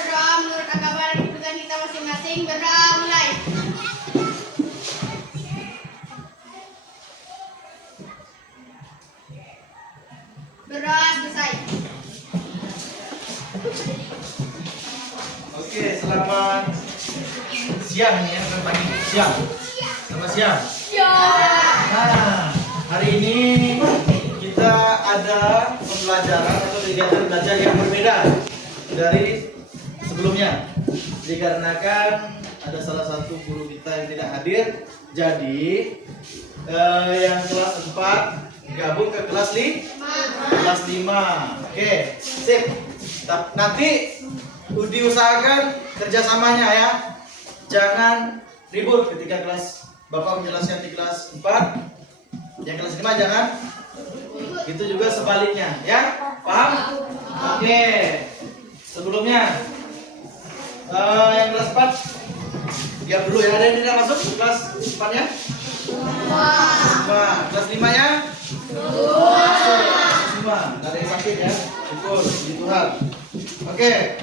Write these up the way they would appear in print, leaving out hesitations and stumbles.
berdoa menurut agama dan kepercayaan kita masing-masing. Berdoa mulai. Berdoa selesai. Oke, selamat siang nih ya, bukan pagi, siang. Selamat siang. Nah, hari ini kita ada pembelajaran atau kegiatan belajar yang berbeda dari sebelumnya. Dikarenakan ada salah satu guru kita yang tidak hadir, jadi yang kelas 4 gabung ke kelas 5. Oke, sip. Nanti diusahakan kerjasamanya ya. Jangan ribut ketika kelas Bapak menjelaskan di kelas 4. Yang kelas 5 jangan. Itu juga sebaliknya ya. Paham? Oke. Sebelumnya yang kelas 4 diam dulu ya. Ada yang tidak masuk kelas 4 nya? Kelas 5 nya? Semua. Nggak ada yang sakit ya. Syukur, puji Tuhan. Oke.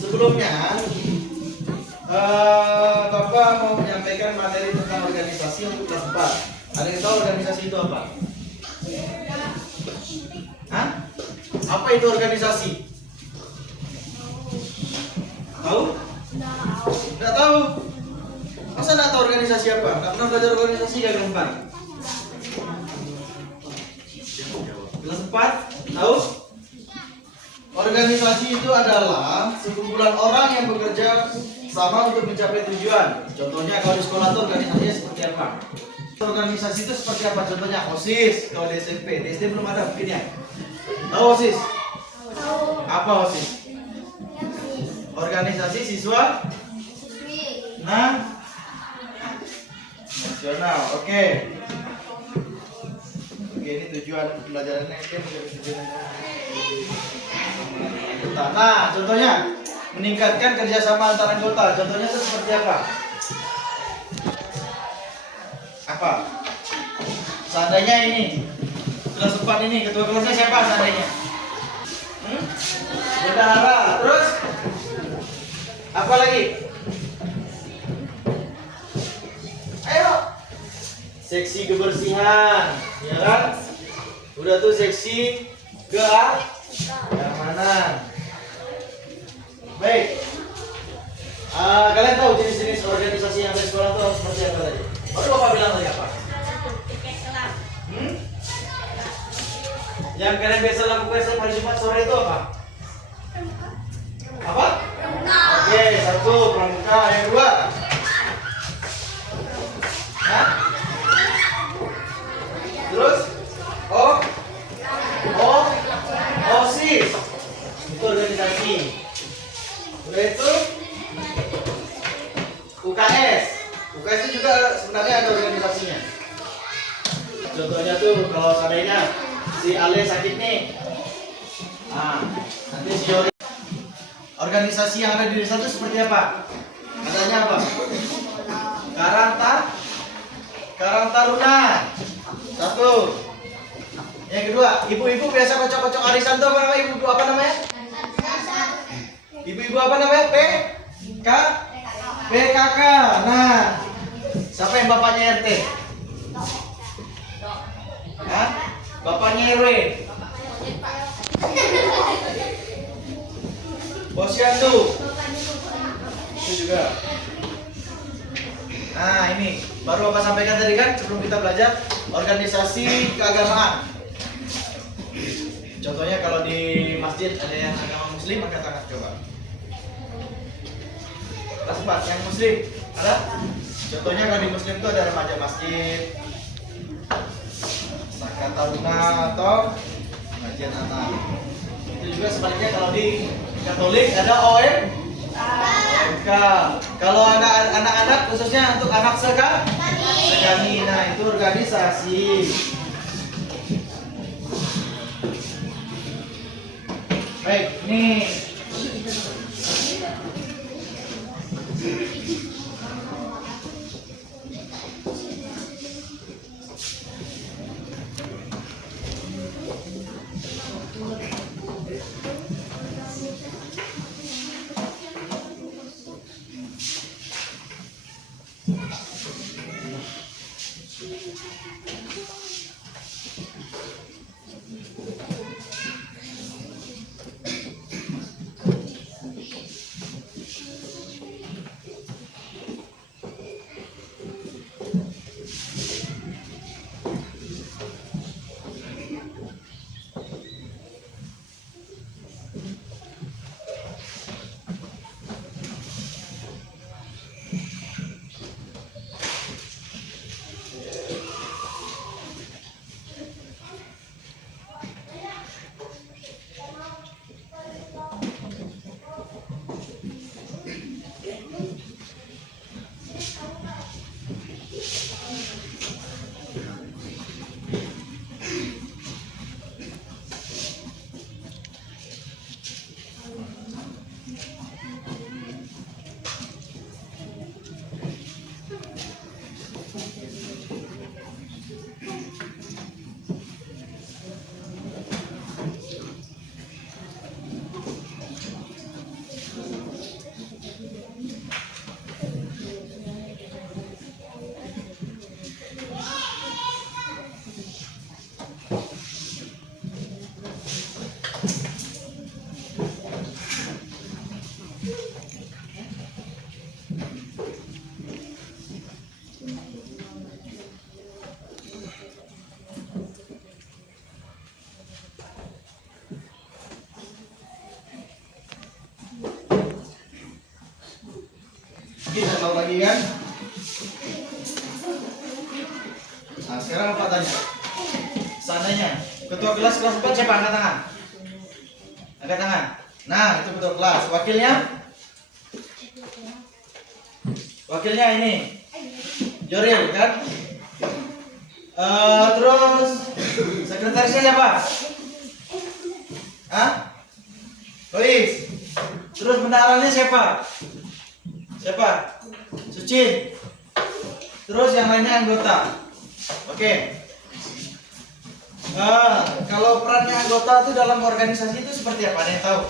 Sebelumnya Bapak mau menyampaikan materi tentang organisasi untuk kelas 4. Ada yang tahu organisasi itu apa? Hah? Apa itu organisasi? Tahu? Nggak tahu? Masa nggak tahu organisasi apa? Nggak pernah belajar organisasi ya kelas 4? Kelas 4? Tahu? Organisasi itu adalah sekumpulan orang yang bekerja sama untuk mencapai tujuan. Contohnya kalau di sekolah itu organisasinya seperti apa? Organisasi itu seperti apa? Contohnya OSIS kalau di SMP. Di SD belum ada mungkin ya. Tahu OSIS? Apa OSIS? Organisasi siswa nasional. Oke. Oke, ini tujuan pembelajarannya Nah, contohnya meningkatkan kerjasama antar anggota. Contohnya itu seperti apa? Apa? Seandainya ini kelas 4 ini ketua kelasnya siapa seandainya? Bendahara. Terus apa lagi? Ayo. Seksi kebersihan, ya kan? Udah tuh seksi keamanan. Baik. Kalian tahu jenis-jenis organisasi yang ada di sekolah itu seperti apa tadi? Baru Bapak bilang tadi apa? Yang kalian biasa lakukan setiap hari Jumat sore itu apa? Apa? Oke, satu pramuka. Yang kedua? Hah? Terus? OSIS. Itu organisasi. Udah itu UKS. UKS itu juga sebenarnya ada organisasinya. Contohnya tuh kalau seandainya si Ale sakit nih, nanti si Yori. Organisasi yang ada di desa itu seperti apa? Adanya apa? Karang Taruna. Satu. Yang kedua, ibu-ibu biasa kocok-kocok arisan tuh apa namanya? Ibu-ibu apa namanya? Ibu-ibu apa namanya? PKK. Nah, siapa yang bapaknya RT? Hah? Bapaknya RW. Posyandu. Itu juga. Nah, ini baru Bapak sampaikan tadi kan sebelum kita belajar organisasi keagamaan. Contohnya kalau di masjid ada yang agama muslim, angkat tangan coba. Kelas 4 yang muslim ada? Contohnya kalau di muslim itu ada remaja masjid, Saka Taruna atau pengajian anak. Itu juga sebaliknya kalau di Katolik ada OMK. Kalau ada anak-anak khususnya untuk anak sekani, nah itu organisasi. Baik, nih. Kita tahu lagi kan? Nah, sekarang apa tanya? Seandainya ketua kelas 4 siapa? Angkat tangan. Angkat tangan. Nah, itu ketua kelas. Wakilnya? Wakilnya ini. Joril kan? Terus sekretarisnya siapa? Hah? Lois. Terus bendaharanya siapa? Siapa? Sucin. Terus yang lainnya anggota. Oke. Kalau perannya anggota itu dalam organisasi itu seperti apa? Ada yang tahu?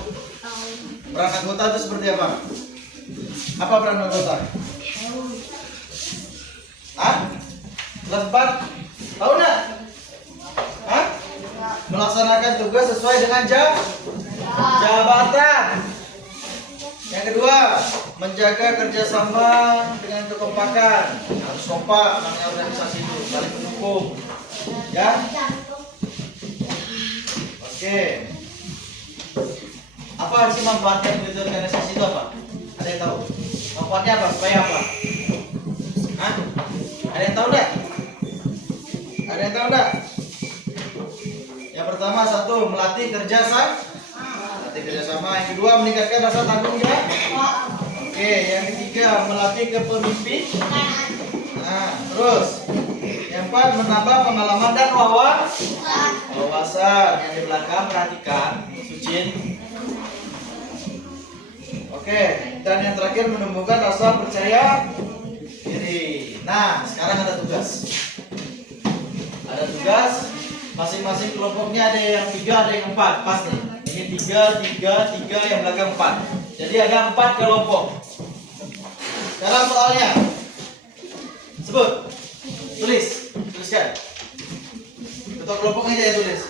Peran anggota itu seperti apa? Apa peran anggota? Hah? Kelas 4? Tahu nggak? Hah? Melaksanakan tugas sesuai dengan jabatan. Yang kedua, menjaga kerjasama dengan kekompakan. Harus kompak namanya organisasi itu, saling mendukung. Ya. Oke. Apa sih manfaatnya begitu organisasi itu apa? Ada yang tahu? Manfaatnya apa? Supaya apa? Hah? Ada yang tahu enggak? Ada yang tahu enggak? Yang pertama, satu, melatih kerjasama. Yang kedua, meningkatkan rasa tanggung jawab. Oke, yang ketiga, melatih kepemimpinan. Nah, terus yang empat, menambah pengalaman dan wawasan. Yang di belakang perhatikan, Sucin. Oke, dan yang terakhir menumbuhkan rasa percaya diri. Nah, sekarang ada tugas. Ada tugas. Masing-masing kelompoknya ada yang 3, ada yang 4, pas nih. Ini 3, yang belakang 4. Jadi ada 4 kelompok. Sekarang soalnya. Sebut. Tuliskan. Ketua kelompoknya aja yang tulis.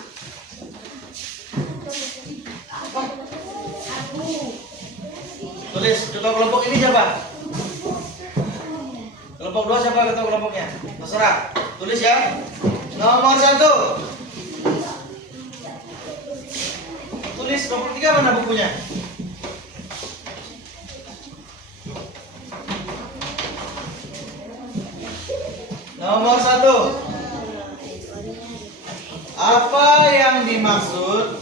Tulis, ketua kelompok ini siapa? Kelompok 2 siapa ketua kelompoknya? Terserah. Tulis ya. Nomor 1. Tulis nomor 3 mana bukunya? Nomor 1. Apa yang dimaksud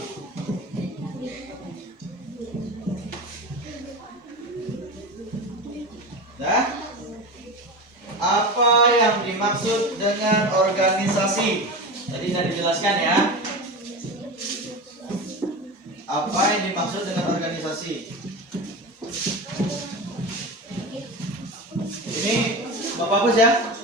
apa yang dimaksud dengan organisasi? Tadi sudah dijelaskan ya. Apa yang dimaksud dengan organisasi? Ini Bapak Bus ya.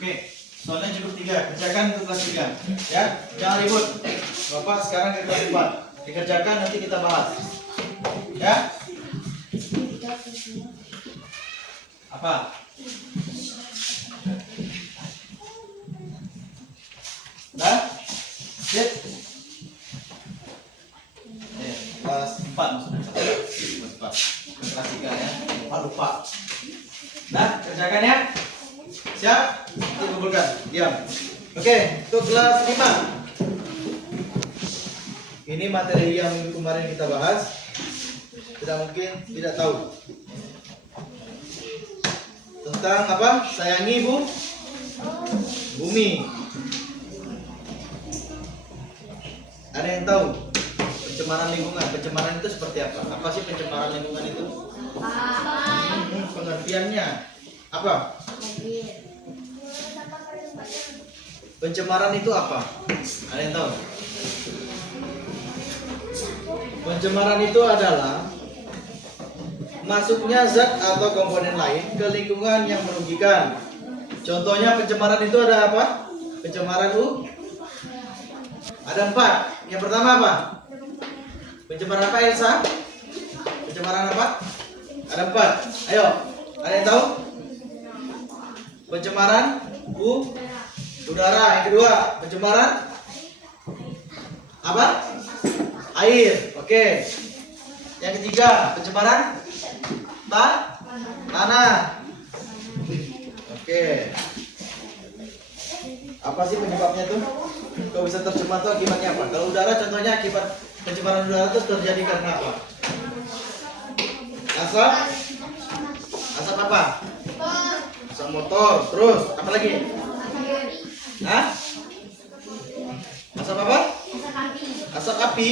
Oke, soalnya cukup 3. Kerjakan untuk kelas 3. Ya, jangan ribut. Bapak sekarang ke kelas 4. Dikerjakan nanti kita bahas. Ya. Apa? Dah? Sit. Kelas 4 maksudnya. Kelas 4. Kelas 3 ya. Lupa. Nah, kerjakan ya. Siap? Kita kumpulkan. Diam. Oke, untuk kelas 5. Ini materi yang minggu kemarin kita bahas. Tidak mungkin tidak tahu. Tentang apa? Sayangi bumi. Ada yang tahu? Pencemaran lingkungan. Pencemaran itu seperti apa? Apa sih pencemaran lingkungan itu? Pengertiannya apa? Pencemaran itu apa? Ada yang tahu? Pencemaran itu adalah masuknya zat atau komponen lain ke lingkungan yang merugikan. Contohnya pencemaran itu ada apa? Pencemaran ada 4. Yang pertama apa? Pencemaran apa, Elsa? Pencemaran apa? Ada 4. Ayo, ada yang tahu? Pencemaran udara. Yang kedua, pencemaran apa? Air. Oke. Yang ketiga, pencemaran tanah. Oke. Apa sih penyebabnya tuh? Kok bisa tercemar tuh akibatnya apa? Kalau udara contohnya akibat pencemaran udara itu terjadi karena apa? Asap apa? Asap motor. Terus apa lagi? Hah? Asap apa? Asap api.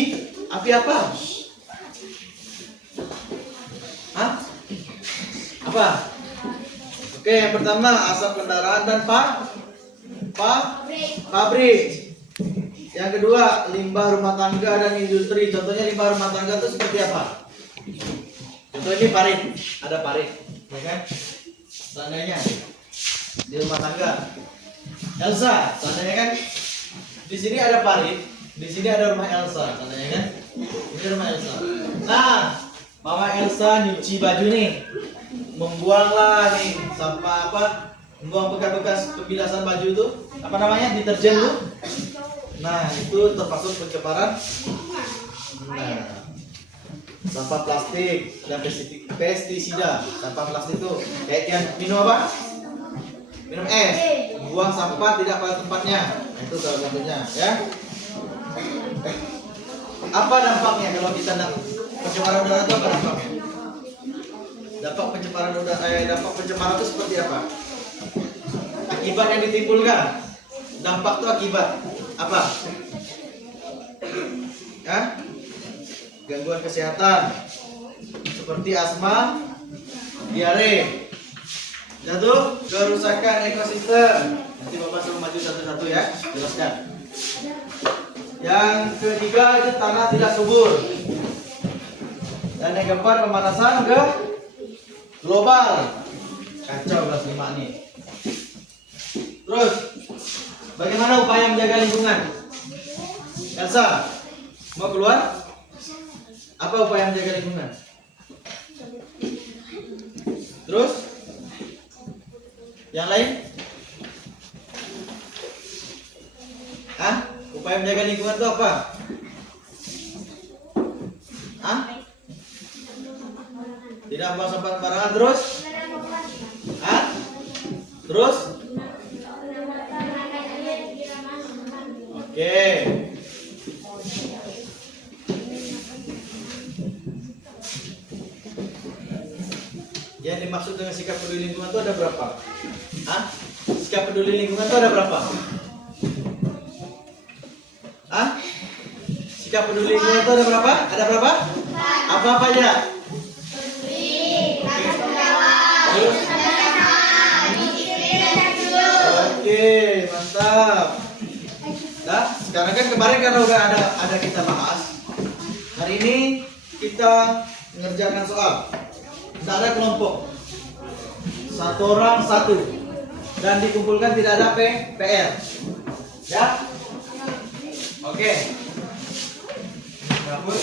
Api apa? Hah? Apa? Oke, yang pertama asap kendaraan dan pabrik. Yang kedua, limbah rumah tangga dan industri. Contohnya limbah rumah tangga itu seperti apa? Contoh ini parit, ada parit, ya kan? Seandainya di rumah tangga, Elsa, seandainya kan di sini ada parit, di sini ada rumah Elsa, seandainya kan? Ini rumah Elsa. Nah, Mama Elsa nyuci baju nih, membuanglah nih sampah apa? Membuang bekas-bekas pembilasan baju itu, apa namanya? Deterjen tuh. Nah, itu termasuk pencemaran. Nah, sampah plastik dan pestisida. Sampah plastik itu kayak yang minum apa? Minum es. Buang sampah tidak pada tempatnya. Nah, itu salah satunya, ya. Apa dampaknya kalau kita pencemaran udara itu apa dampaknya? Dampak pencemaran udara, dampak pencemaran itu seperti apa? Akibat yang ditimbulkan. Dampak itu akibat apa? Ya? Gangguan kesehatan seperti asma, diare. Satu, kerusakan ekosistem. Nanti Bapak suruh maju satu-satu ya, jelaskan. Yang ketiga itu tanah tidak subur. Dan yang keempat pemanasan global. Kacau kelas 5 nih. Terus, bagaimana upaya menjaga lingkungan? Elsa, mau keluar? Apa upaya menjaga lingkungan? Terus, yang lain? Hah? Upaya menjaga lingkungan itu apa? Hah? Tidak membuang sampah sembarangan. Terus? Hah? Terus? Oke. Yang dimaksud dengan sikap peduli lingkungan itu ada berapa? Hah? Sikap peduli lingkungan itu ada berapa? Hah? Sikap peduli lingkungan itu ada berapa? Ada berapa? Apa aja? Oke, mantap. Nah, sekarang kan kemarin karena udah ada kita bahas. Hari ini kita mengerjakan soal. Tidak ada kelompok. Satu orang satu. dan dikumpulkan tidak ada PR. Ya? Oke. Gabut.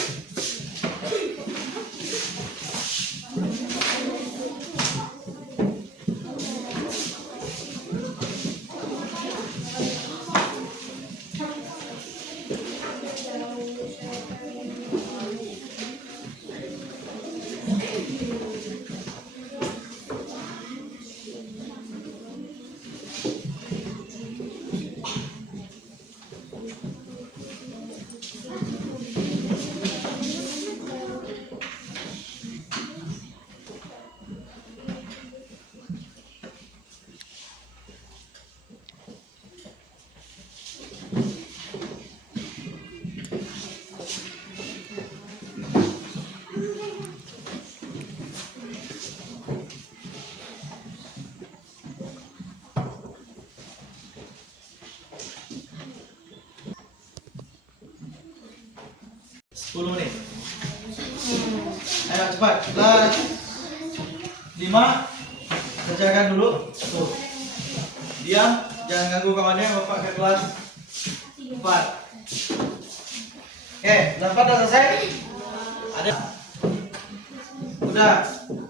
Sepuluh menit. Ayo cepat. Kelas 5 kerjakan dulu. Tuh. Diam, jangan ganggu kawannya. Bapak ke kelas 4. Oke, kelas 4 udah selesai? Ada? Udah.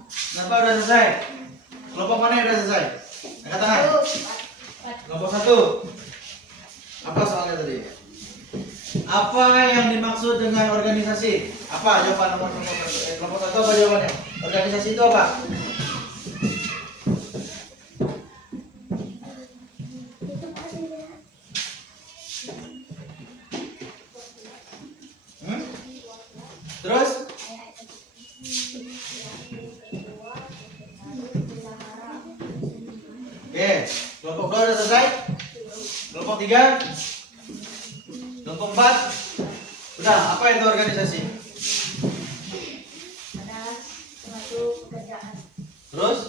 Kelas 4 udah selesai? Kelompok mana yang udah selesai? Angkat tangan. Kelompok 1. Apa soalnya tadi? Apa yang dimaksud dengan organisasi? Apa jawaban nomor kelompok 1? Apa jawabannya? Organisasi itu apa? Terus? Oke, kelompok 2 udah selesai? Kelompok 3? Kelompok 4? Udah, apa itu organisasi? Ada suatu pekerjaan Terus?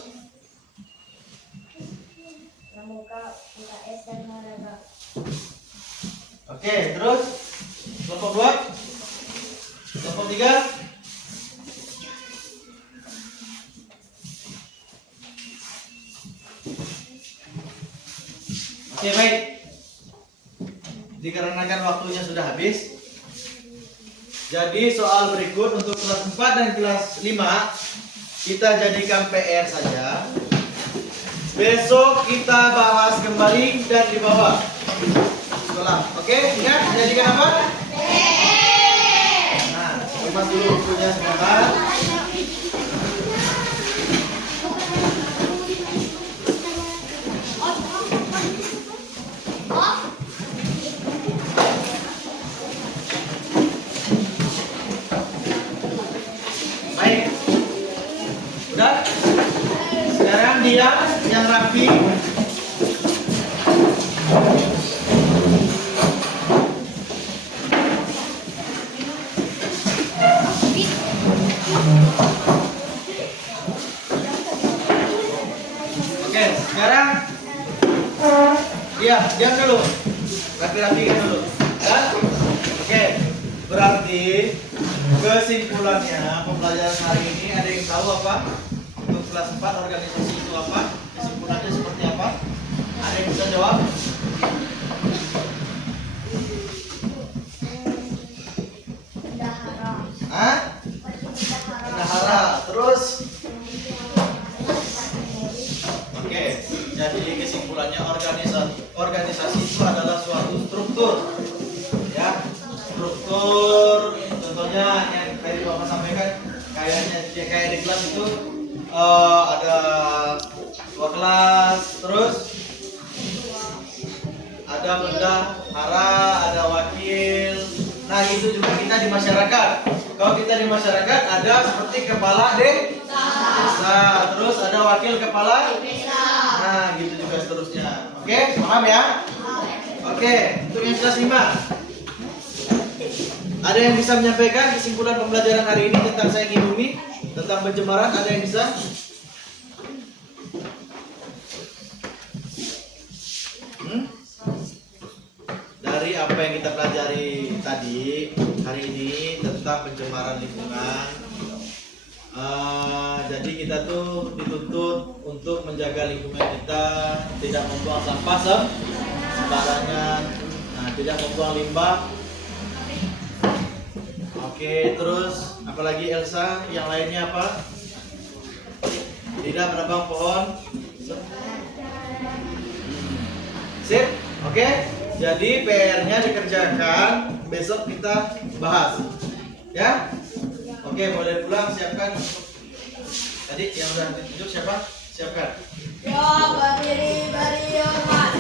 pramuka, UKS dan olahraga. Oke, terus? Kelompok 2? Kelompok 3? Oke, baik. Dikarenakan waktunya sudah habis, jadi soal berikut untuk kelas 4 dan kelas 5 kita jadikan PR saja. Besok kita bahas kembali dan dibawa sekolah. Oke, ingat jadikan apa? PR. Nah, lepas dulu bukunya sebentar. Baik. Udah? Sekarang dia yang rapi. Oke, sekarang diam dulu. Rapi-rapikan dulu. Ya? Oke. Berarti kesimpulannya pembelajaran hari ini ada yang tahu apa? Untuk kelas 4 organisasi itu apa? Kesimpulannya seperti apa? Ada yang bisa jawab? Bendahara. Hah? Bendahara. Terus? Oke. Jadi kesimpulannya organisasi itu adalah suatu struktur. Ya. Struktur contohnya yang tadi Bapak sampaikan kayak di kelas itu ada 2 kelas, terus ada bendahara, ada wakil. Nah itu juga kita di masyarakat. Kalau kita di masyarakat ada seperti kepala desa, terus ada wakil kepala desa. Nah gitu juga seterusnya. Oke, paham ya? Oke, untuk yang kelas 5 ada yang bisa menyampaikan kesimpulan pembelajaran hari ini tentang saing Indomie, tentang pencemaran? Ada yang bisa? Dari apa yang kita pelajari tadi hari ini tentang pencemaran lingkungan, Jadi kita tuh dituntut untuk menjaga lingkungan kita, tidak membuang sampah sembarangan, nah, tidak membuang limbah. Oke, terus apalagi Elsa? Yang lainnya apa? Tidak menebang pohon. Sip, oke. Jadi PR-nya dikerjakan, besok kita bahas. Ya? Oke, boleh pulang, siapkan. Tadi yang udah ditunjuk siapa? Siapkan. Ya, berdiri, hormat.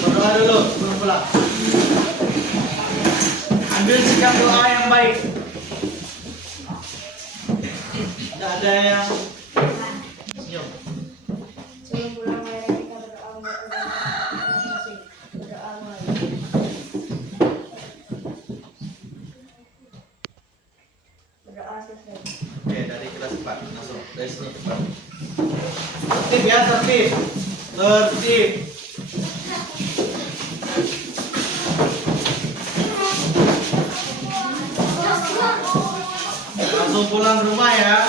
Berdoa dulu sebelum pulang. Ambil sikap doa yang baik. Tidak ada yang senyum. Sebelum pulang mari kita berdoa masing-masing. Berdoa mulai. Berdoa selesai. Oke, dari kelas 4 langsung dari sini cepat. Tertib ya, tertib. Tertib. Langsung pulang ke rumah ya.